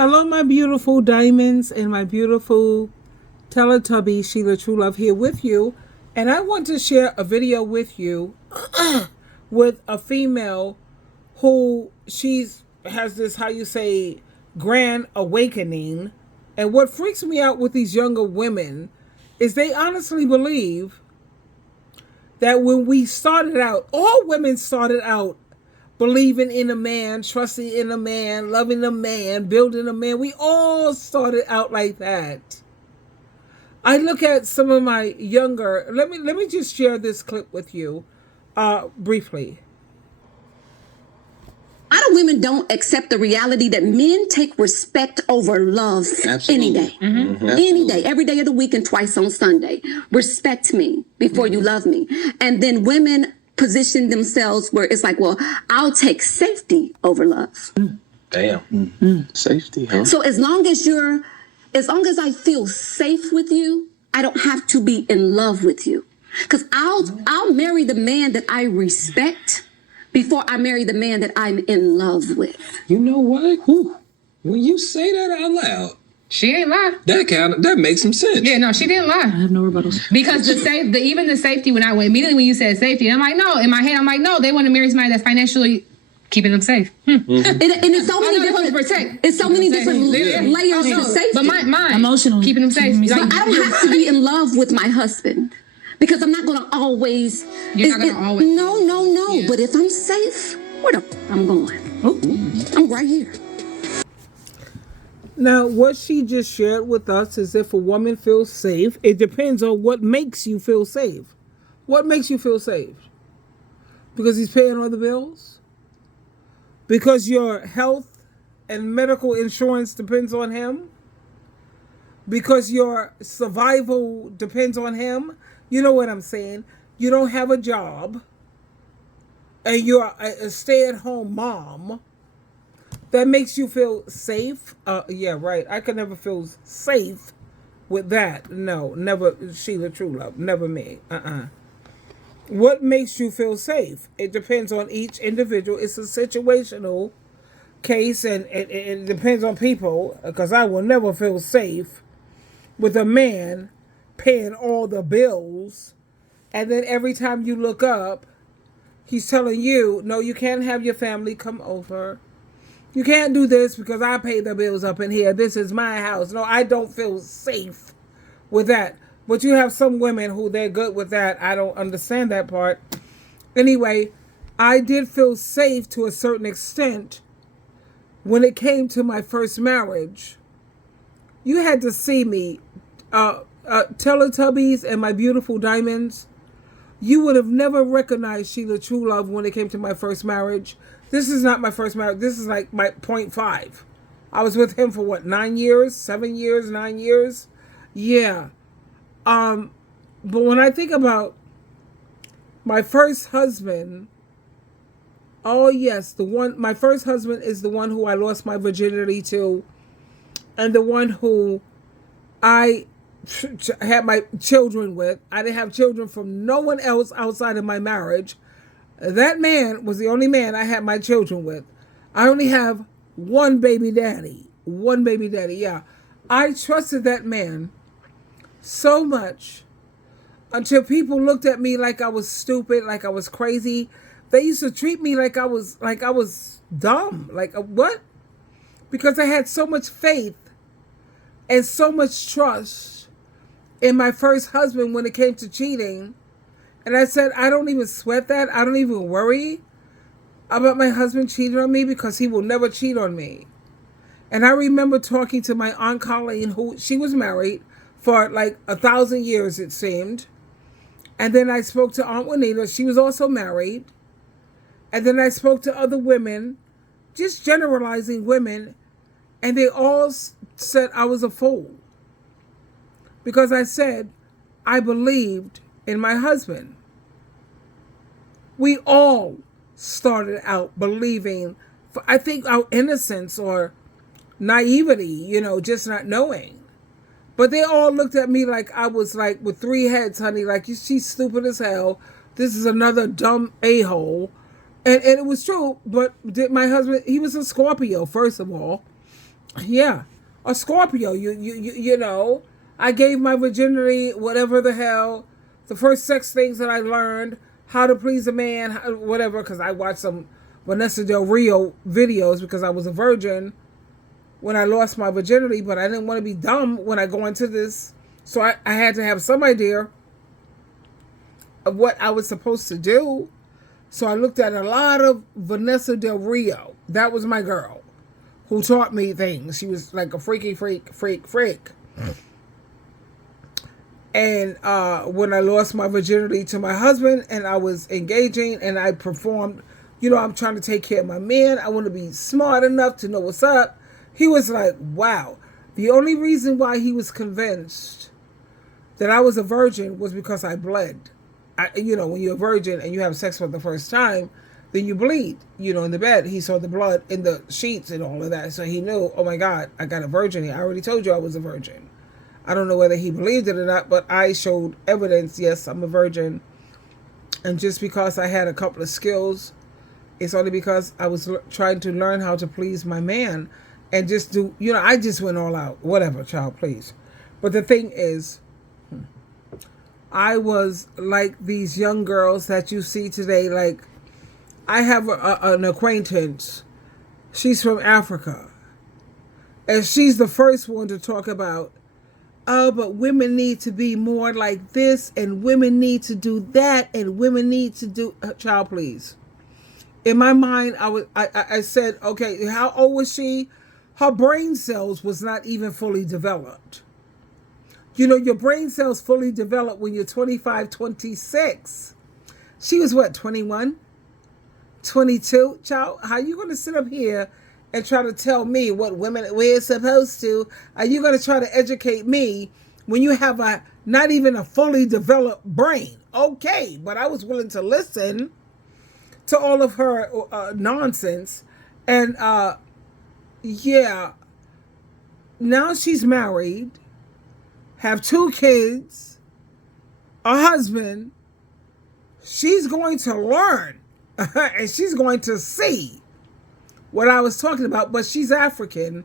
Hello, my beautiful diamonds and my beautiful Teletubby, SheilaTruelove here with you. And I want to share a video with you with a female who has this, how you say, grand awakening. And what freaks me out with these younger women is they honestly believe that when we started out, all women started out believing in a man, trusting in a man, loving a man, building a man. We all started out like that. I look at some of my younger, let me just share this clip with you briefly. A lot of women don't accept the reality that men take respect over love. Absolutely. Any day. Mm-hmm. Any day, every day of the week and twice on Sunday. Respect me before you love me. And then women position themselves where it's like, well, I'll take safety over love. Damn. Mm-hmm. Safety, huh? So as long as I feel safe with you, I don't have to be in love with you. Because I'll marry the man that I respect before I marry the man that I'm in love with. You know what? Whew. When you say that out loud, she ain't lie. That makes some sense. Yeah, no, she didn't lie. I have no rebuttals. Because even the safety, immediately when you said safety, I'm like, no. In my head, I'm like, no. They want to marry somebody that's financially keeping them safe. Mm-hmm. And it's so many different protect. It's so many different layers to safety. But mine emotionally keeping them safe. So I don't have to be in love with my husband. Because I'm not going to always... You're not going to always... No. Yeah. But if I'm safe, I'm going. Oh. I'm right here. Now, what she just shared with us is if a woman feels safe, it depends on what makes you feel safe. What makes you feel safe? Because he's paying all the bills? Because your health and medical insurance depends on him? Because your survival depends on him? You know what I'm saying? You don't have a job and you're a stay-at-home mom. That makes you feel safe? Yeah, right. I could never feel safe with that. No, never. SheilaTruelove, never me. What makes you feel safe? It depends on each individual. It's a situational case, and it depends on people, because I will never feel safe with a man paying all the bills, and then every time you look up, he's telling you, no, you can't have your family come over. You can't do this because I pay the bills up in here. This is my house. No, I don't feel safe with that. But you have some women who they're good with that. I don't understand that part. Anyway, I did feel safe to a certain extent when it came to my first marriage. You had to see me. Teletubbies and my beautiful diamonds, you would have never recognized SheilaTruelove when it came to my first marriage. This is not my first marriage. This is like my 0.5. I was with him for what, 9 years, 7 years, 9 years? Yeah. But when I think about my first husband, oh yes, my first husband is the one who I lost my virginity to, and the one who I had my children with. I didn't have children from no one else outside of my marriage. That man was the only man I had my children with. I only have one baby daddy. Yeah. I trusted that man so much until people looked at me like I was stupid, like I was crazy. They used to treat me like I was dumb. Like, what? Because I had so much faith and so much trust in my first husband when it came to cheating. And I said, I don't even sweat that. I don't even worry about my husband cheating on me because he will never cheat on me. And I remember talking to my Aunt Colleen, she was married for like 1,000 years, it seemed. And then I spoke to Aunt Juanita. She was also married. And then I spoke to other women, just generalizing women. And they all said I was a fool. Because I said I believed in my husband. We all started out believing, I think our innocence or naivety, just not knowing. But they all looked at me like I was like with 3 heads, honey, like she's stupid as hell. This is another dumb a-hole. And it was true, but my husband, he was a Scorpio, first of all. Yeah, a Scorpio. You know, I gave my virginity, whatever the hell. The first sex things that I learned, how to please a man, whatever, because I watched some Vanessa Del Rio videos because I was a virgin when I lost my virginity, but I didn't want to be dumb when I go into this. So I had to have some idea of what I was supposed to do. So I looked at a lot of Vanessa Del Rio. That was my girl who taught me things. She was like a freak. And when I lost my virginity to my husband and I was engaging and I performed, I'm trying to take care of my man. I want to be smart enough to know what's up. He was like, wow. The only reason why he was convinced that I was a virgin was because I bled. When you're a virgin and you have sex for the first time, then you bleed, in the bed. He saw the blood in the sheets and all of that. So he knew, oh my God, I got a virgin here. I already told you I was a virgin. I don't know whether he believed it or not, but I showed evidence, yes, I'm a virgin. And just because I had a couple of skills, it's only because I was trying to learn how to please my man and just do, I just went all out. Whatever, child, please. But the thing is, I was like these young girls that you see today. Like, I have an acquaintance. She's from Africa. And she's the first one to talk about, oh, but women need to be more like this, and women need to do that, and women need to do... Child, please. In my mind, I said, okay, how old was she? Her brain cells was not even fully developed. Your brain cells fully develop when you're 25, 26. She was what, 21? 22? Child, how are you going to sit up here and try to tell me what women we're supposed to? Are you going to try to educate me when you have not even a fully developed brain? Okay, but I was willing to listen to all of her nonsense. And yeah, now she's married, have 2 kids, a husband. She's going to learn and she's going to see what I was talking about. But she's African,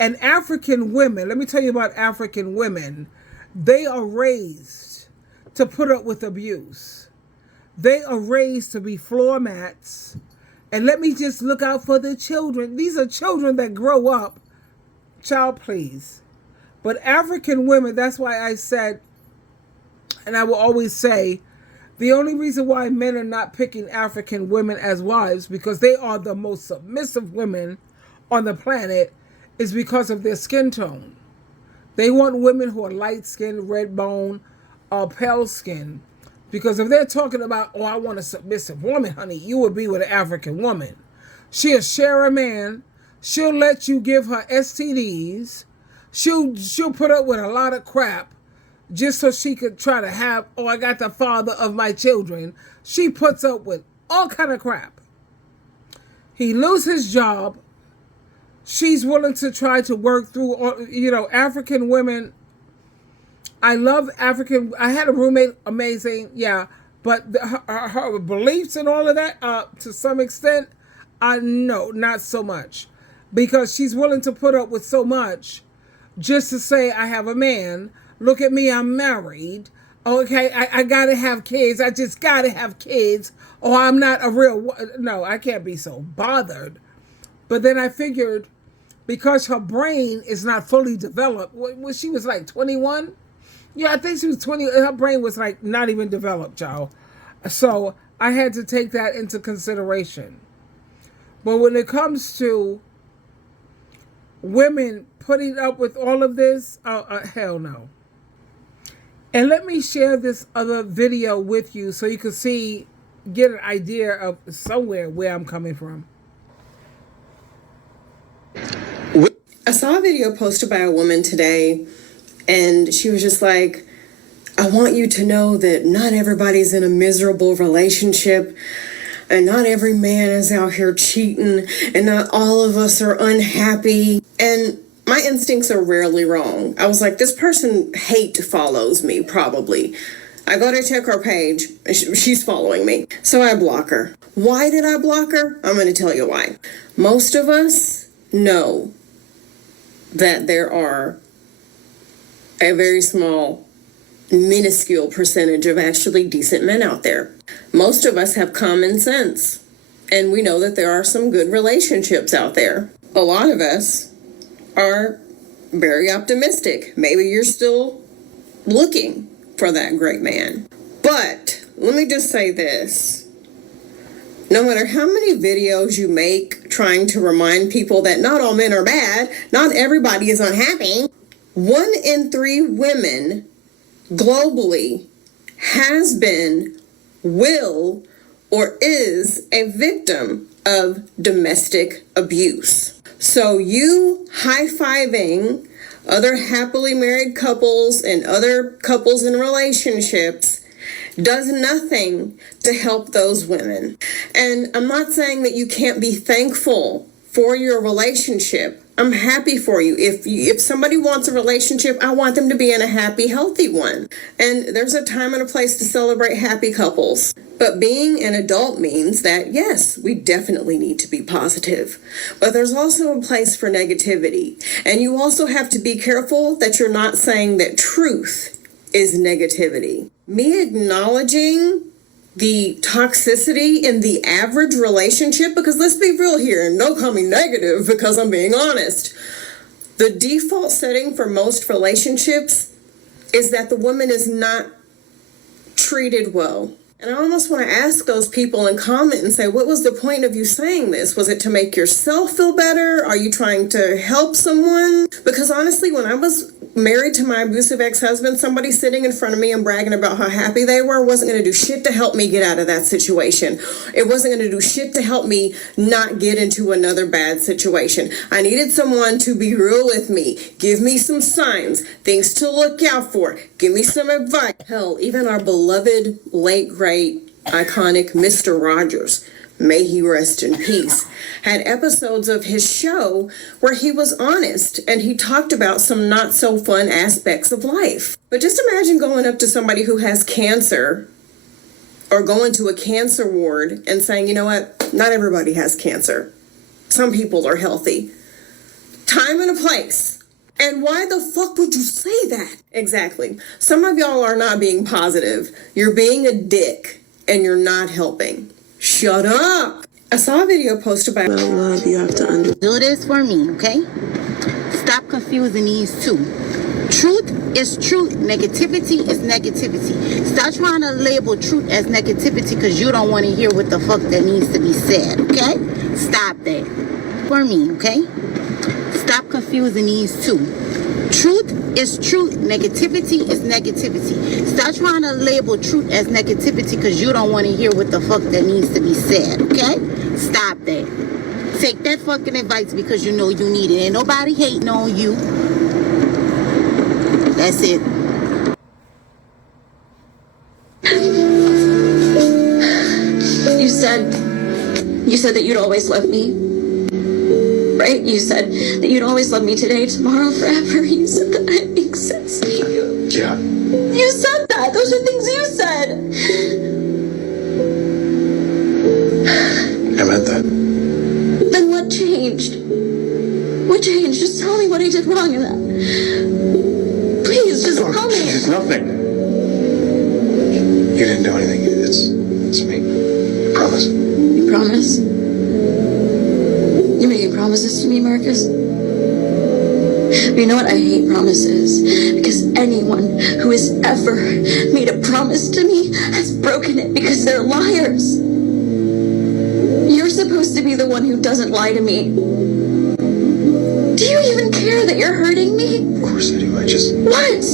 and African women, let me tell you about African women. They are raised to put up with abuse. They are raised to be floor mats. And let me just look out for the children. These are children that grow up. Child, please. But African women, that's why I said, and I will always say, the only reason why men are not picking African women as wives, because they are the most submissive women on the planet, is because of their skin tone. They want women who are light-skinned, red bone, or pale skin. Because if they're talking about, oh, I want a submissive woman, honey, you would be with an African woman. She'll share a man. She'll let you give her STDs. She'll put up with a lot of crap just so she could try to have, oh, I got the father of my children. She puts up with all kind of crap. He loses his job. She's willing to try to work through, African women. I love African. I had a roommate, amazing, yeah. But her beliefs and all of that, to some extent, no, not so much. Because she's willing to put up with so much just to say, I have a man. Look at me, I'm married. Okay, I gotta have kids. I just gotta have kids. Or I'm not a real... No, I can't be so bothered. But then I figured, because her brain is not fully developed, she was like 21? Yeah, I think she was 20. Her brain was like not even developed, y'all. So I had to take that into consideration. But when it comes to women putting up with all of this, hell no. And let me share this other video with you so you can get an idea of somewhere where I'm coming from. I saw a video posted by a woman today, and she was just like, I want you to know that not everybody's in a miserable relationship, and not every man is out here cheating, and not all of us are unhappy. And my instincts are rarely wrong. I was like, this person hate follows me, probably. I go to check her page, she's following me. So I block her. Why did I block her? I'm going to tell you why. Most of us know that there are a very small, minuscule percentage of actually decent men out there. Most of us have common sense, and we know that there are some good relationships out there. A lot of us are very optimistic. Maybe you're still looking for that great man. But let me just say this. No matter how many videos you make trying to remind people that not all men are bad, not everybody is unhappy, 1 in 3 women globally has been, will, or is a victim of domestic abuse. So you high-fiving other happily married couples and other couples in relationships does nothing to help those women. And I'm not saying that you can't be thankful for your relationship. I'm happy for you. If somebody wants a relationship, I want them to be in a happy, healthy one. And there's a time and a place to celebrate happy couples. But being an adult means that, yes, we definitely need to be positive. But there's also a place for negativity. And you also have to be careful that you're not saying that truth is negativity. Me acknowledging the toxicity in the average relationship, because let's be real here, and don't call me negative because I'm being honest. The default setting for most relationships is that the woman is not treated well. And I almost want to ask those people and comment and say, what was the point of you saying this? Was it to make yourself feel better? Are you trying to help someone? Because honestly, when I was married to my abusive ex-husband, somebody sitting in front of me and bragging about how happy they were wasn't going to do shit to help me get out of that situation. It wasn't going to do shit to help me not get into another bad situation. I needed someone to be real with me, give me some signs, things to look out for, give me some advice. Hell, even our beloved late great iconic Mr. Rogers, may he rest in peace, had episodes of his show where he was honest and he talked about some not so fun aspects of life. But just imagine going up to somebody who has cancer or going to a cancer ward and saying, you know what, not everybody has cancer. Some people are healthy. Time and a place. And why the fuck would you say that? Exactly. Some of y'all are not being positive. You're being a dick and you're not helping. Shut up. I saw a video posted by SheilaTruelove. You have to Do this for me, okay? Stop confusing these two. Truth is truth. Negativity is negativity. Stop trying to label truth as negativity because you don't want to hear what the fuck that needs to be said, okay? Stop that. For me, okay? Stop confusing these two. Truth is truth. Negativity is negativity. Stop trying to label truth as negativity because you don't want to hear what the fuck that needs to be said, okay? Stop that. Take that fucking advice because you know you need it. Ain't nobody hating on you. That's it. You said that you'd always love me. Right? You said that you'd always love me today, tomorrow, forever. You said that it makes sense to you. Yeah. You said that. Those are things you said. I meant that. Then what changed? What changed? Just tell me what I did wrong in that. Please, just tell me. It's nothing. You didn't do anything. It's me. I promise. You promise? You're making promises to me, Marcus? But you know what? I hate promises. Because anyone who has ever made a promise to me has broken it because they're liars. You're supposed to be the one who doesn't lie to me. Do you even care that you're hurting me? Of course I do. I just... What?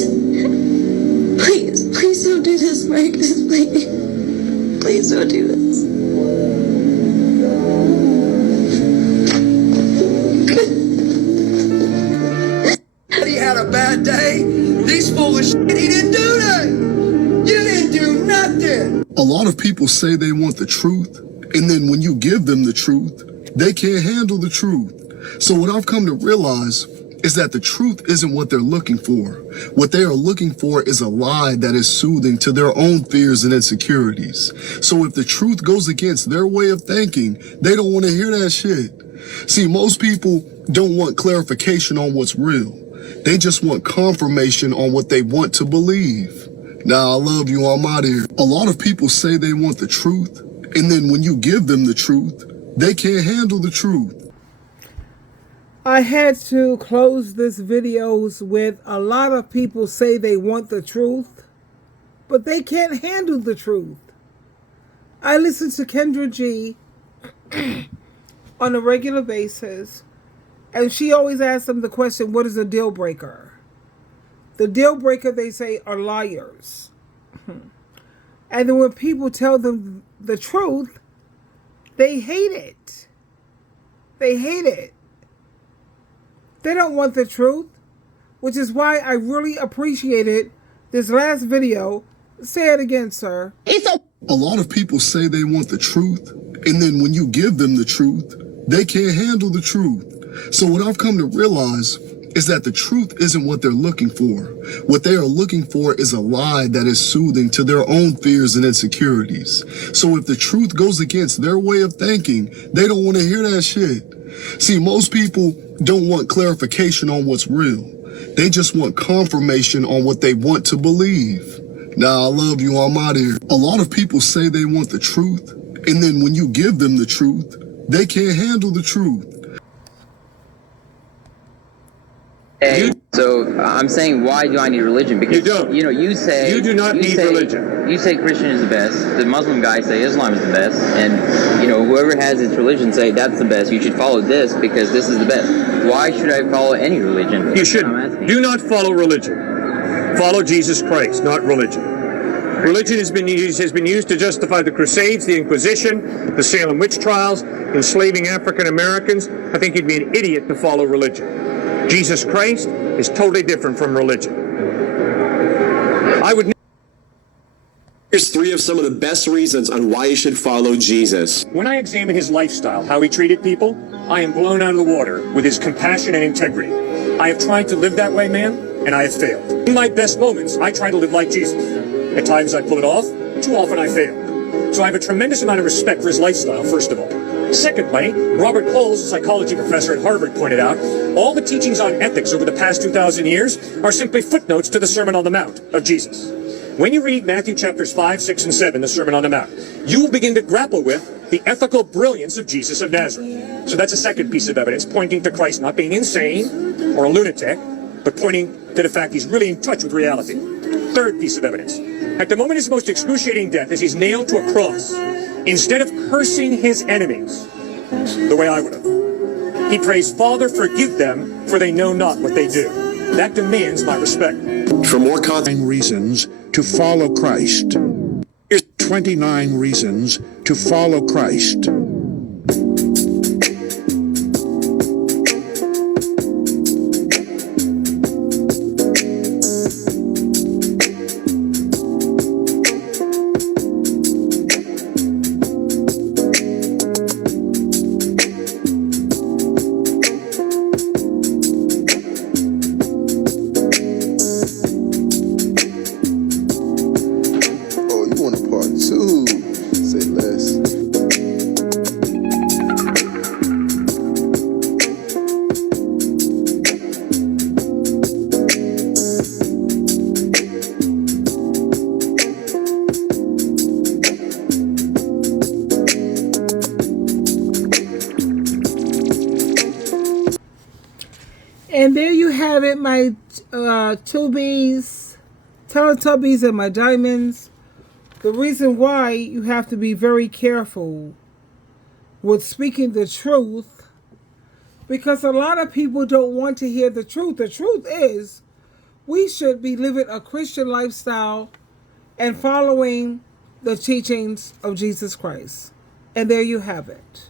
Please don't do this, Marcus. Please don't do this. He had a bad day. He's full of shit. He didn't do that. You didn't do nothing. A lot of people say they want the truth, and then when you give them the truth, they can't handle the truth. So what I've come to realize is that the truth isn't what they're looking for. What they are looking for is a lie that is soothing to their own fears and insecurities. So if the truth goes against their way of thinking, they don't want to hear that shit. See, most people don't want clarification on what's real. They just want confirmation on what they want to believe. Now, I love you, I'm out here. A lot of people say they want the truth, and then when you give them the truth, they can't handle the truth. I had to close this video with a lot of people say they want the truth, but they can't handle the truth. I listen to Kendra G on a regular basis, and she always asks them the question, what is a deal breaker? The deal breaker, they say, are liars. And then when people tell them the truth, they hate it. They hate it. They don't want the truth, which is why I really appreciated this last video. Say it again, sir. A lot of people say they want the truth, and then when you give them the truth, they can't handle the truth. So what I've come to realize is that the truth isn't what they're looking for. What they are looking for is a lie that is soothing to their own fears and insecurities. So if the truth goes against their way of thinking, they don't want to hear that shit. See, most people don't want clarification on what's real. They just want confirmation on what they want to believe. Now, I love you, I'm out here. A lot of people say they want the truth, and then when you give them the truth, they can't handle the truth. Hey, so I'm saying, why do I need religion? Because you don't. You know, you say you do not need religion. You say Christian is the best. The Muslim guys say Islam is the best, and you know, whoever has its religion say that's the best. You should follow this because this is the best. Why should I follow any religion? You shouldn't. Do not follow religion. Follow Jesus Christ, not religion. Religion has been used to justify the Crusades, the Inquisition, the Salem witch trials, enslaving African Americans. I think you'd be an idiot to follow religion. Jesus Christ is totally different from religion. Here's 3 of some of the best reasons on why you should follow Jesus. When I examine his lifestyle, how he treated people, I am blown out of the water with his compassion and integrity. I have tried to live that way, man, and I have failed. In my best moments, I try to live like Jesus. At times I pull it off, too often I fail. So I have a tremendous amount of respect for his lifestyle, first of all. Secondly, Robert Coles, a psychology professor at Harvard, pointed out, all the teachings on ethics over the past 2,000 years are simply footnotes to the Sermon on the Mount of Jesus. When you read Matthew chapters 5, 6, and 7, the Sermon on the Mount, you will begin to grapple with the ethical brilliance of Jesus of Nazareth. So that's a second piece of evidence, pointing to Christ not being insane or a lunatic, but pointing to the fact he's really in touch with reality. Third piece of evidence. At the moment of his most excruciating death, as he's nailed to a cross, instead of cursing his enemies, the way I would have, he prays, Father, forgive them, for they know not what they do. That demands my respect. For more content, reasons to follow Christ. Here's 29 reasons to follow Christ. And there you have it, my Tubies, Teletubbies, and my diamonds. The reason why you have to be very careful with speaking the truth, because a lot of people don't want to hear the truth. The truth is, we should be living a Christian lifestyle and following the teachings of Jesus Christ. And there you have it.